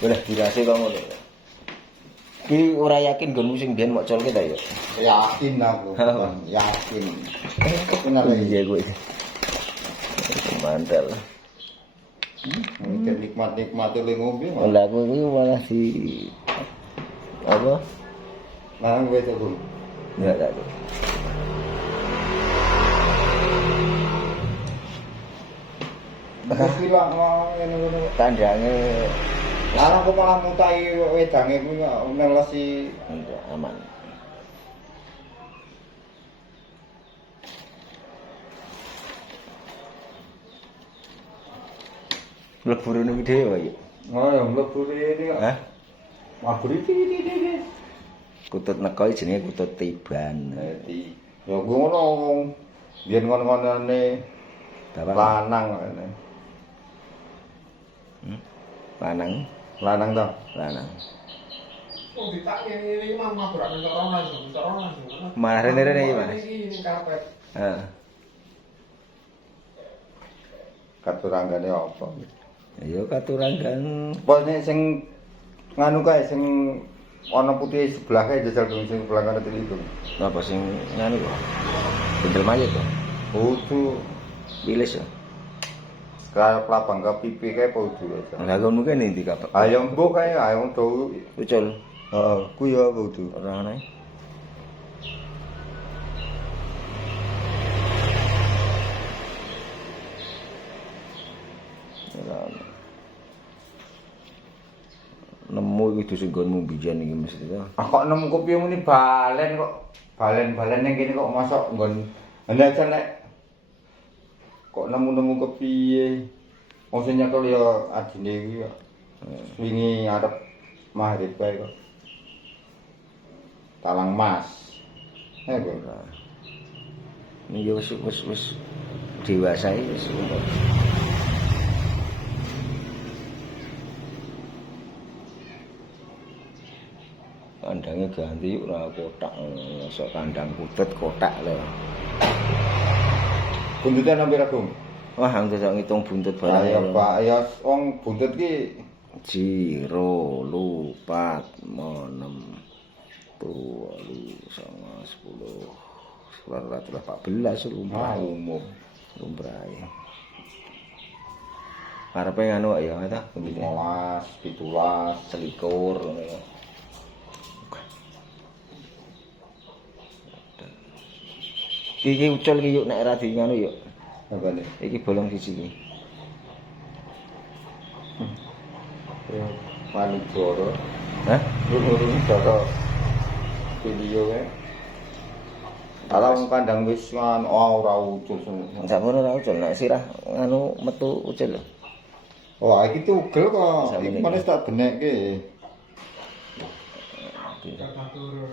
Boleh dirase kok ngono. Ki ora yakin nggonmu sing biyen mok colke ta ya? Yakin aku. Yakin. Benar Iya kowe. Mantel. Mungkin nikmat-nikmate le ngombe. Lah aku iki malah di apa? Nah, wis aku. Ya tak. Wis bilang ngene-ngene. Tandange Larang kok malah mutai wedange kuwi nelesi aman. Mlebu rene iki dhewe ya. Oh ya mlebu rene kok. Hah? Mlebu iki. Kutut neko jenenge kutut tiban. Dadi ya kuwi ngono biyen ngono-ngonone lanang ngene. Lanang, Lanang to? lanang. Oh, ditakne iki mah mabrane corona. Malah rene-rene iki, Mas. Ini karpet. Heeh. Katuranggane apa? Ya katuranggan Apa nek sing nganu kae sing ana putih sebelah kae jajal dong sing sebelah kana telu. apa sing nganu kok. Bendel mayit kok. Kudu Wilis ya. kaya pelabang ke pipi kae kudu aja. Lah kono kene ndi kapak. Ayo mbok kae ayo do. Ucul. Heeh, ku ya kudu. Ora ana. Nemu iki dusun nggonmu biyen iki mesti to. Ah kok nemu kopi muni balen kok. Balen-balen ning kene kok mosok nggon. Lah aja nek kok nemu-nemu kepiye. Wong sing nyekel ya adine iki kok. Wingi arep maghrib kae kok. Talang Mas. Kok. Ini ya wis dewasa iki wis umur. Kandangnya ganti ora kotak, sok kandang kutut kotak lho. Buntute nang pira, Bung? Wah, aku iso ngitung buntut Ya barang. Pak, ya wong buntut ki Jiro, lupat, monem, tuwalu, sama 10, 14, umum. lumrai. Karepe nganu ya ta, 15, 17, selikur ngono ya. Iki ucul iki yuk nek ora di nganu yuk. apa nih? Iki bolong siji iki. Ya, manu boro. Hah? Urung foto video kae. Ala wong kandang wis ngono ora ucul. Samono ora ucul nek sirah nganu metu ucul lho. Wah, iki tugel kok. Samene Iki manis tak benekke. Matur.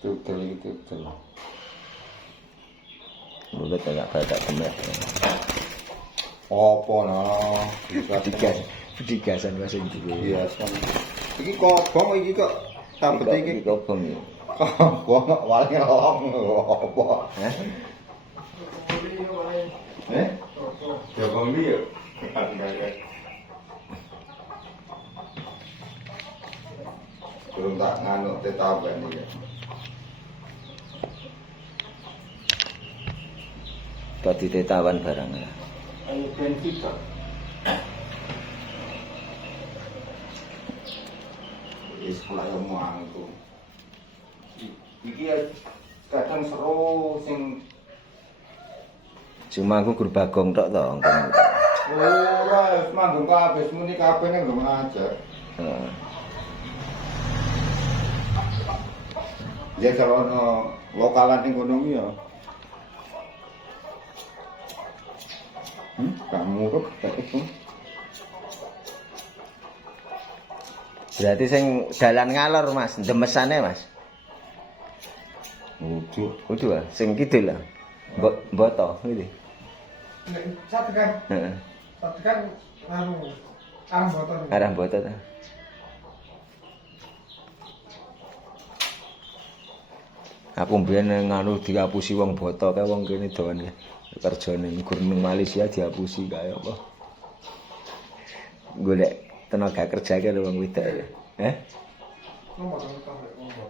Tugel iki tugel. Mulut kayak badak bener. Apa no? Digasan wis sing duwe. Biasa. Iki kobong iki kok tambet iki kobong iki. kobong wali long apa? Hah? Ya bang dia. Belum tak nganu tetapan iki. Dadi tetawan barang. Ayo ben kita. Wis mulai omong itu. Iki ya kadang seru sing Cuma aku guru bagong tok to ngkon. ora wis manggung kabeh muni kabeh ning nggo ngajar. Heeh. Ya kalau ono lokalan ning kono ya. Kamu kok itu. Berarti sing dalan ngalor Mas, demesane Mas. Kudu ah, sing kidul lah. Mboto gitu. Satekan. Heeh. Satekan anu arah motor. Arah mboto ta. Aku mbiyen nganu diapusi wong boto kae wong kene doan kerjane gur ning Malaysia diapusi kae apa. Golek tenaga kerja ke wong wedok. Nomor tentang nomor.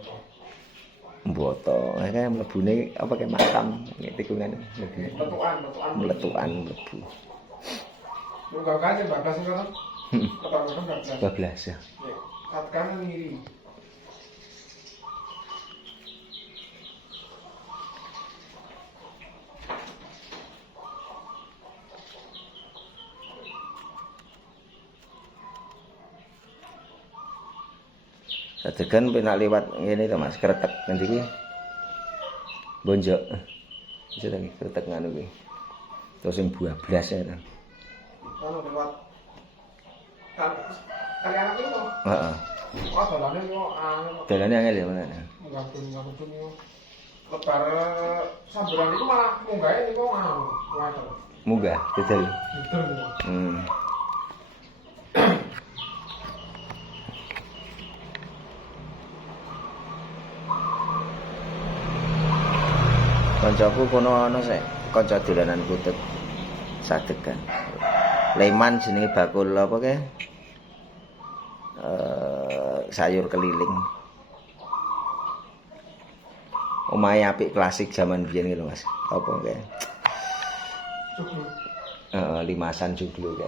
Mboto, kayak mlebune apa kayak makam tikungan Betuan. meletukan mlebu. Enggak kan 14 itu kan? Lepas 12 ya. Katakan ngiri. Sadegan penak liwat ngene to Mas, kretek ngendi kuwi? Bonjok. Bisa lagi kretek nganu kuwi. Terus sing 12 ya to. Kalau lewat kali anak itu. Heeh. Oh, dalane yo Dalane angel ya mana. enggak yo. Lebar samberan itu malah munggahe niku ngono. Munggah didel. Gitu. Kancaku kono ana sik, kanca dolanan kutut. Sadegan. Leman jenenge bakul apa ke? Sayur keliling. Omahe apik klasik zaman biyen gitu Mas. Apa ke? Cukup. Limasan juglo ke.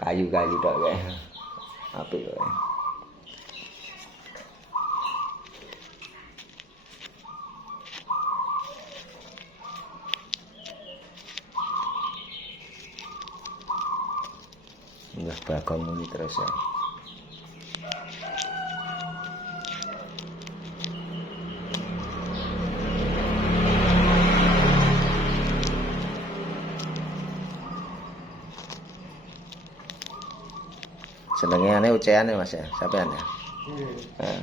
Kayu-kayu tok ke. Apik kowe. Enggak bagong muni terus ya. Senenge ane uceane Mas ya, sampean ya. Heeh.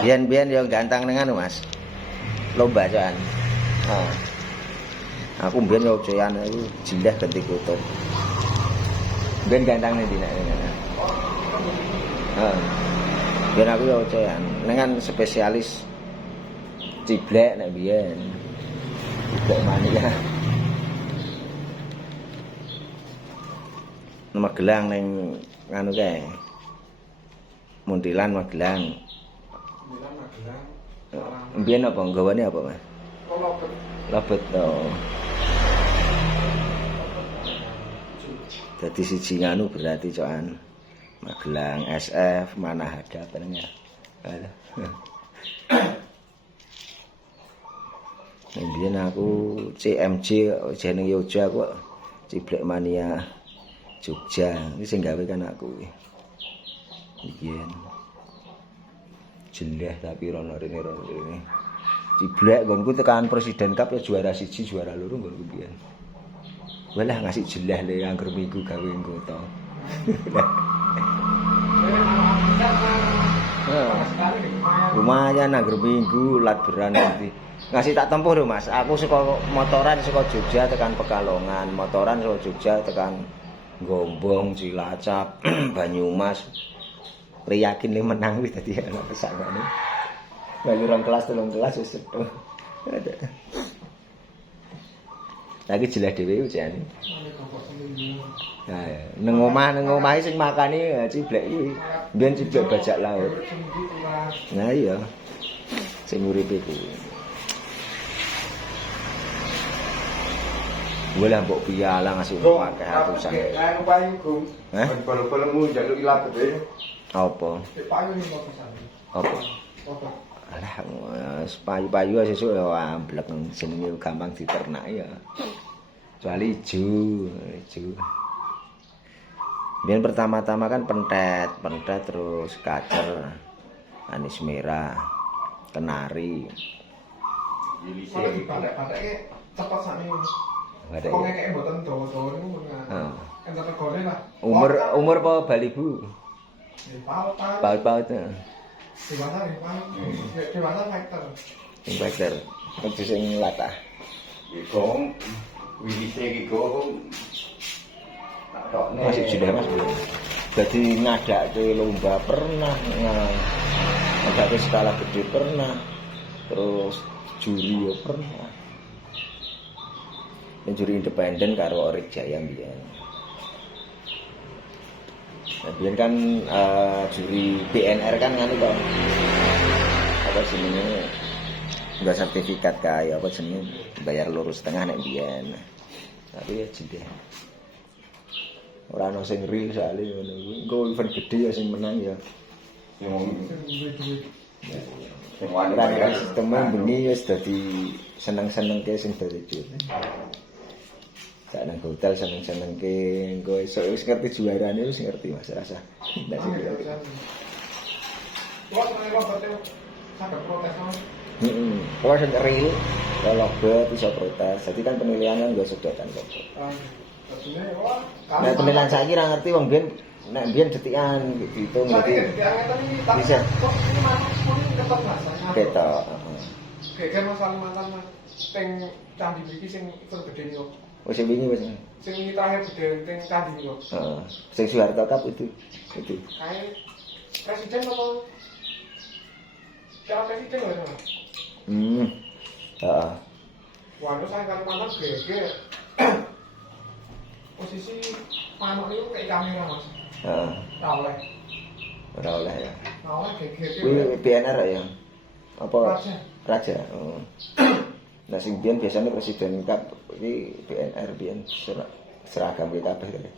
Biyen-biyen yo ganteng dengan Mas. Lomba coan. Heeh. Aku biyen yo ucean iku jilah ganti kutub. Ben gantang nih dina ini. Biar aku ya ocean. Dengan spesialis ciblek nek biyen. Ciblek mania. Magelang ning nganu kae. Muntilan Magelang. Bilang Magelang. Biyen apa nggawane apa, Mas? Kalau Labet to. Jadi siji nganu berarti coan Magelang SF mana ada penengah. Kemudian aku CMJ jeneng Yoja kok Ciblek Mania Jogja iki sing gawe kan aku iki. Biyen. Jeleh tapi rono rene. Ciblek nggonku tekan Presiden Cup ya juara 1 juara 2 nggonku biyen. Walah ngasih jelah le angger minggu gawe engko to. Lumayan angger minggu lat beran nanti. Ngasih tak tempuh lho Mas. Aku saka motoran saka Jogja tekan Pekalongan, motoran saka Jogja tekan Gombong, Cilacap, Banyumas. Yakin le menang wis dadi ana pesangane. Bayu 2 kelas 3 kelas wis sedo. Lagi jelas dhewe ujian. Nah, nang omah sing makani ciblek iki. Mbiyen ciblek bajak laut. Nah iya. Sing uripe kuwi. Wala mbok piala ngasih akeh atusan. Anu payu, Gum. Bal-balmu njaluk ilang gede. Apa? payu ning kosan. Apa? Foto. Alah, payu-payu sesuk ya amblek jenenge gampang diternak ya. Kecuali ijo. Biyen pertama-tama kan pentet terus kacer, anis merah, kenari. Kalau dibalik-balik cepet sakniki. Ada Kok ya? ngekek mboten dawa-dawa niku mboten. Heeh. Enten regane lah. Umur apa balibu? Paut. Paut-paut. Dewasa ya, Pak. Dewasa factor. Inspektor. Kudu sing latah. Gong, wilise iki gong. Tak tokne. Masih sudah Mas. Jadi ngadake lomba pernah, ngadake skala gede pernah. Terus juri ya pernah. Juri independen karo Orik Jaya mbiyen. Biyen kan juri BNR kan nganu to. Apa jenenge? Enggak sertifikat kae apa jenenge bayar 2,5 nek biyen. Tapi ya jendeh. Ora ono sing real soalé ngono kuwi. Engko event gedhe ya sing menang ya. Sing wong sing Ora wani kan sistemnya bengi wis dadi seneng-senengke sing dadi duit. Sak nang hotel seneng-senengke engko esuk wis ngerti juarane wis ngerti Mas rasa. Ndak sih. Wah, saya berarti sampai protes sama. Kalau sing real kalau bet iso protes. Jadi kan penilaian kan gak sedotan kok. Maksudnya, wah, Nah, penilaian saiki ra ngerti wong biyen nek biyen detikan dihitung dadi bisa. Kok ini manuk pun ketep Mas. Ketok. Geger masalah mantan teng candi iki sing event gede niku. Wis wingi wis. Sing wingi terakhir gede teng candi niku. Heeh. Sing Soeharto Cup itu. Kae presiden ngomong cara presiden lho. Heeh. Waduh saya Kalimantan geger. Posisi manuk itu kayak kamera Mas. Heeh. Rawleh. Ora oleh ya. Rawleh geger. Kuwi BNR ya. Apa? Raja. Raja. Oh. Nah sing biyen biasanya presiden Cup iki BNR biyen seragam kita kabeh kali.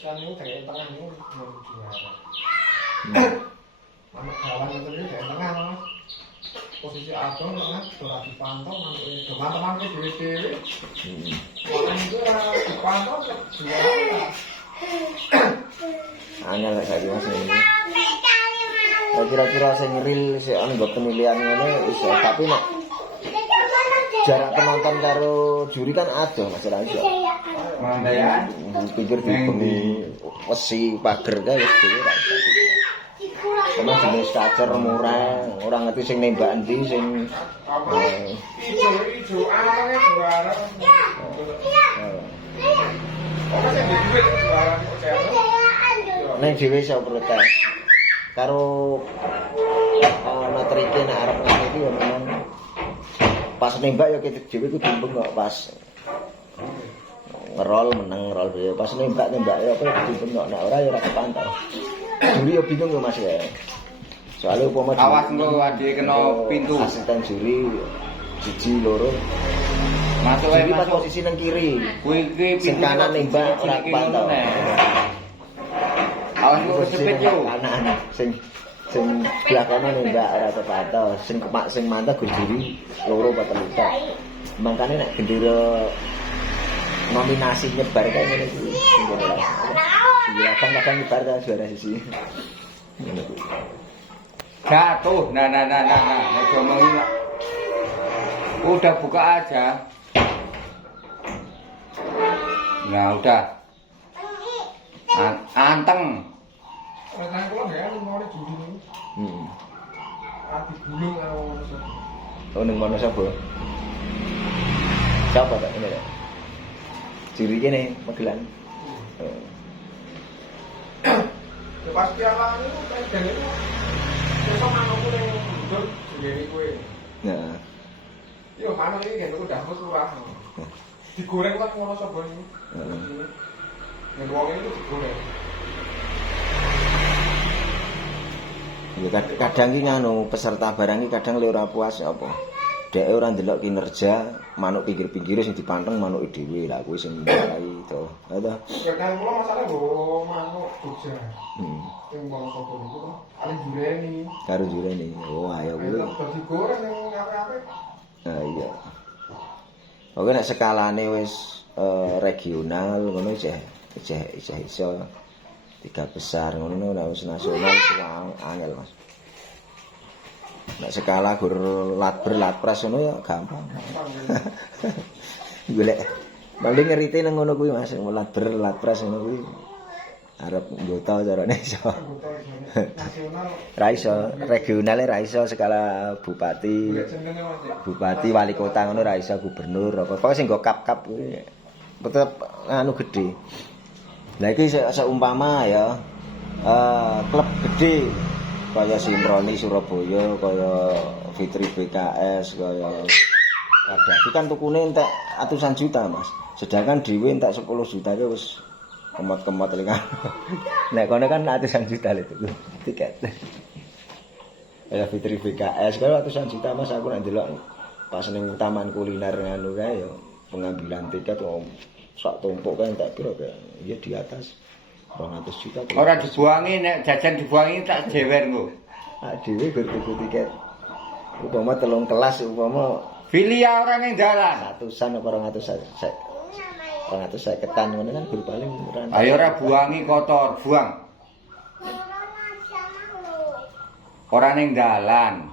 Sana itu dari tengah ini mau juara. Manuk gawan itu dari tengah Mas. Posisi abang tengah sudah dipantau manuk itu. Teman-teman itu dewe-dewe. Orang itu dipantau juara. Anyar lek saiki Mas ini. Lah kira-kira sing real sik ana mbok penilaian ngono iso, tapi nek jarak penonton karo juri kan adoh Mas ra iso. Mandayan Pikir dibengi wesi pager kae wis dhewe ra iso. Sama jenis kacer murah, ora ngerti sing nembak endi sing Ijo anaknya juara. Oh masih di duit juara kok nek dhewe iso protes. Karo ana trike nek arep ngene iki ya memang pas nembak ya kita dhewe kudu dimpeng kok pas ngerol menang ngerol dhewe pas nembak ya apa kudu dimpeng kok nek ora ya ora kepantau. Juri ya bingung ya Mas ya. Soalnya upama awas engko adike kena pintu. Asisten juri siji loro Masuk ae juri pas masuk. posisi nang kiri. Kuwi iki Sing kanan nembak ora kepantau. Awas engko cepet yo. Kanan sing sebelah kanan nembak ora kepantau. Sing mantap gur juri loro apa telu tok. Makane nek gendera nominasi nyebar kayak ngene iki. Iya, kadang nyebar kan juara sisi. Jatuh. Nah. Nek diomongin lah. Udah buka aja. Nah, udah. Anteng. Nang kula nggak mau judi niku. Ati gulung karo ngono. Oh ning mana sapa? Siapa tak ini ya? Juri kene Magelang. Ya pas piala niku presiden itu besok manukku ning mundur jenenge kowe. Nah, Yo manuk iki gentuk dahmu surah. Digoreng kan ngono sapa niku. Nek wong itu digoreng. ya kadang ki nganu peserta barang ki kadang le ora puas ya apa. Dhek ora ndelok kinerja manuk pinggir-pinggir sing dipanteng manuk dhewe lah kuwi sing mulai to. Ada. Kadang kula masalah nggo manuk Jogja. Sing wong sapa niku to paling jureni. Karo jurene. Oh ayo kuwi. Dadi goreng yang apik-apik. Nah iya. Oke nek skalane wis regional ngono iso tiga besar ngono nek wis nasional suang angel Mas. Nek skala gur latpres ngono ya gampang. Golek paling ngerite nang ngono kuwi Mas, latpres ngono kuwi. Arep nggoto carane iso. Nasional Ra iso, regionale ra iso skala bupati. jenenge Mas. Bupati wali kota ngono ra iso gubernur apa pokoke sing nggo kap-kap kuwi tetep anu gede. Lah iki seumpama ya klub gede kaya Simroni Surabaya, kaya Fitri BKS, kaya Ada itu kan tukune entek atusan juta, Mas. Sedangkan dhewe entek 10 juta ke wis kemot-kemot lek. Nek kono kan atusan juta lho itu tiket. Ya Fitri BKS kalau atusan juta Mas aku nek ndelok pas ning taman kuliner ngono kae ya pengambilan tiket sak tumpuk kan tak kira kayak ya di atas 200 juta. Ora dibuangi nek jajan dibuangi tak jewer engko. Dhewe gur tuku tiket. Upama 3 kelas upama Filia orang yang dalan. ratusan apa 200 ketan ngono kan gur paling murah. Ayo ora buangi kotor, buang. Orang yang dalan.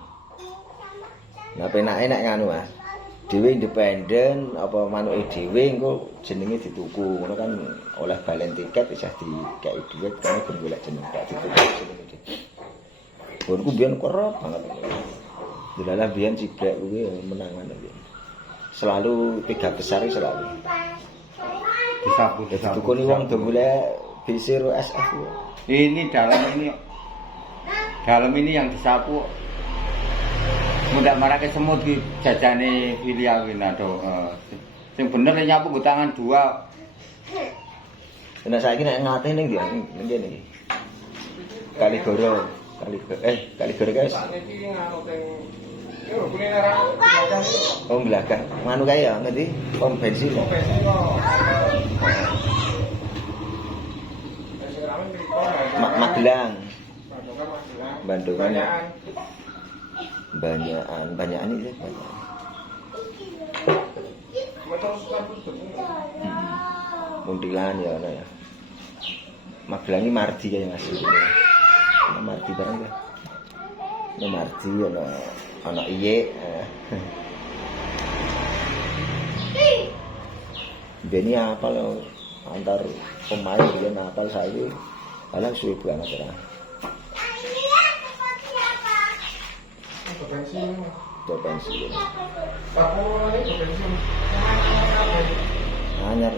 Nah penake nek nganu ah. Dhewe independen apa manuke dhewe engko jenenge dituku. Ngono kan oleh balen tiket bisa dikei duit karena gur golek jeneng gak dituku jenenge. Gonku biyen kerep banget. Delalah biyen ciblek kuwi menangan iki. Selalu 3 besar selalu. Disapu Tukune wong do golek bisir SF. Ini dalam ini yang disapu. Mudah marake semut ki jajane Filia Winado. Sing bener nyapu nggo tangan 2. Nek saiki nek ngate ning ndi ning kene iki. Kaligoro guys. Iki nganu teng yo kulineran jajan iki. Oh belakang. Manu kae ya ngendi? Pom bensin. Kok bensin kok. Bensin ramen di kono. Magelang. Bandungan. Banyakan itu banyak. Muntilan ya ana ya. Magelang iki Mardi kaya Mas. Mardi barang ya. Mardi ana iye. Beni apal antar pemain dia apal saiki alang suwe banget ora. Bensin. Bensin. Aku ini bensin. Anyar.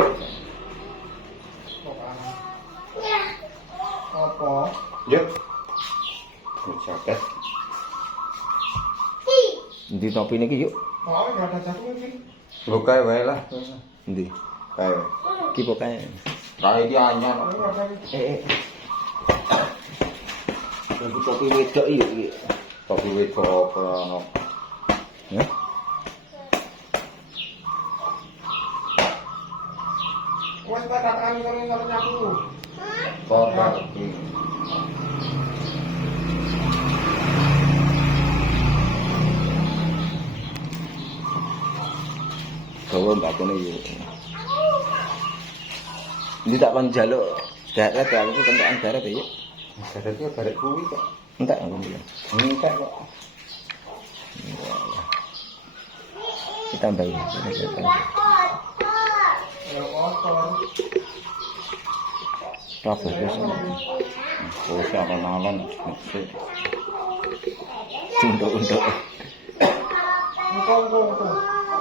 Apa? Yuk. Jaket. Ndi topi niki yuk. Oh, enggak ada jagung ini. Buka wae lah. Ndi? Kae. Ki pokae. Kae iki anyar. Iki topi wedok iki. Topi wedok ono. Ya. Wes tak katakan sore-sore nyapu. Kotor. Gawa mbakune yo. Ini tak kon njaluk darat ya aku kentekan darat ya. Daratnya darat kuwi kok. Entek aku bilang. Entek kok. Kita tambahin. Ya kotor. Kabeh wis. Oh, siapa nalan. Unduk-unduk. Engko.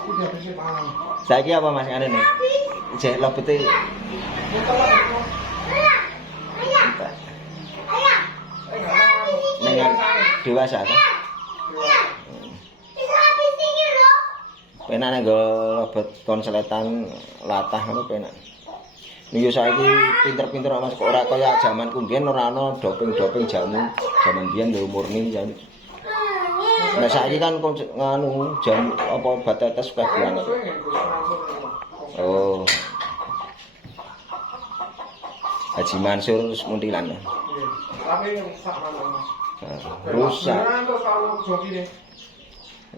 Tidak bisa paham. Saiki apa Mas ngene nih? Jek lebete. Dengan dewasa kan? Penak nek nggo lebet konsletan latah ngono penak. Niku saiki pinter-pinter Mas kok ora kaya jamanku mbiyen ora ana doping-doping jamu. Jaman biyen lho murni jan. Nah saiki kan nganu jam apa obat tetes suka banget. Oh. Haji Mansur Muntilan ya. Tapi rusak Mas. Rusak. Terus kalau joki deh.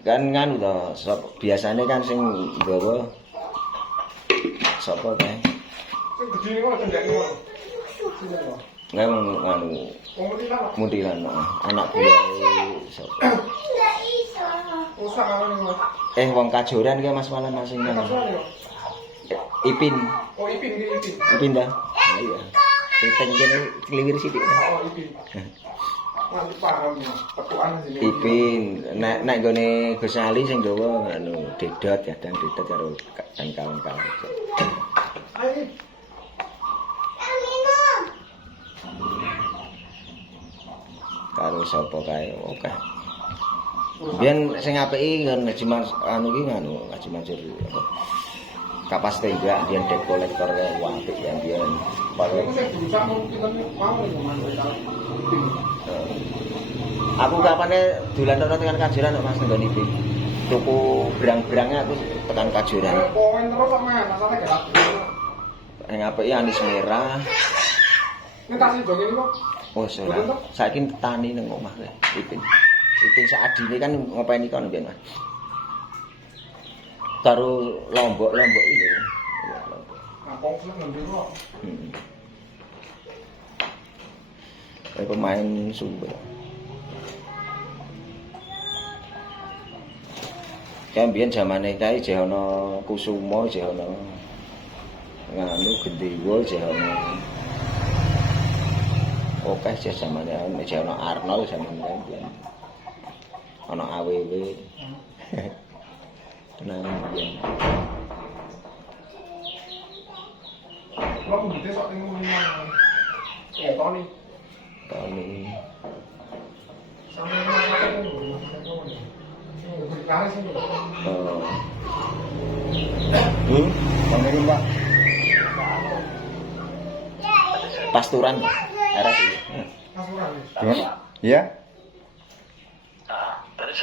Kan nganu to, biasane kan sing nggawa sapa kae? Sing gede niku cendek niku. Nganu Muntilan anak buah sapa? Rusak kalau niku. Wong Kajoran ki Mas malah masing kan. Ipin. Oh, Ipin. Ipin dah. Iya. Teng kene kliwir sithik. Oh, Ipin. Mantap paham ya. Petuan sini. Ipin, nek nggone Gus Ali sing gawa anu dedot kadang dedot karo kawan-kawan. Ayo. Karo sapa kae oke. Biyen sing apiki kan Haji Mas anu iki nganu Haji Mansur apa? Kapas tembak biyen dep kolektor apik ya biyen. Aku sing berusaha mungkin mau ning manuk. Aku kapane dolan ora tekan Kajoran kok Mas nggone iki. Tuku berang-berangnya aku tekan Kajoran. Poin terus sama rasane gerak. Sing apiki anis merah. Nek kasih dong ini kok. Oh, ora. Saiki tani ning omah kae. Ipin. Ipin sakadine kan ngopeni kono biyen Mas. Karo lombok-lombok iki lho. Nah, konflik ngendi kok. Kayak pemain Sumber. Kan biyen zamane kae jek ana Kusumo, jek ana nganu Gendewa, jek ana oke jek zamane jek ana Arnold zamane kae. Ana AWW. Tenang biyen. Lo budete sok ning rumah. Ya Tony. Tony. Sampai rumah sakit itu rumah sakit Tony. Berkaris itu. Oh. Ngene Mbak. Pasturan RSI. Kasuran. Ya? Terus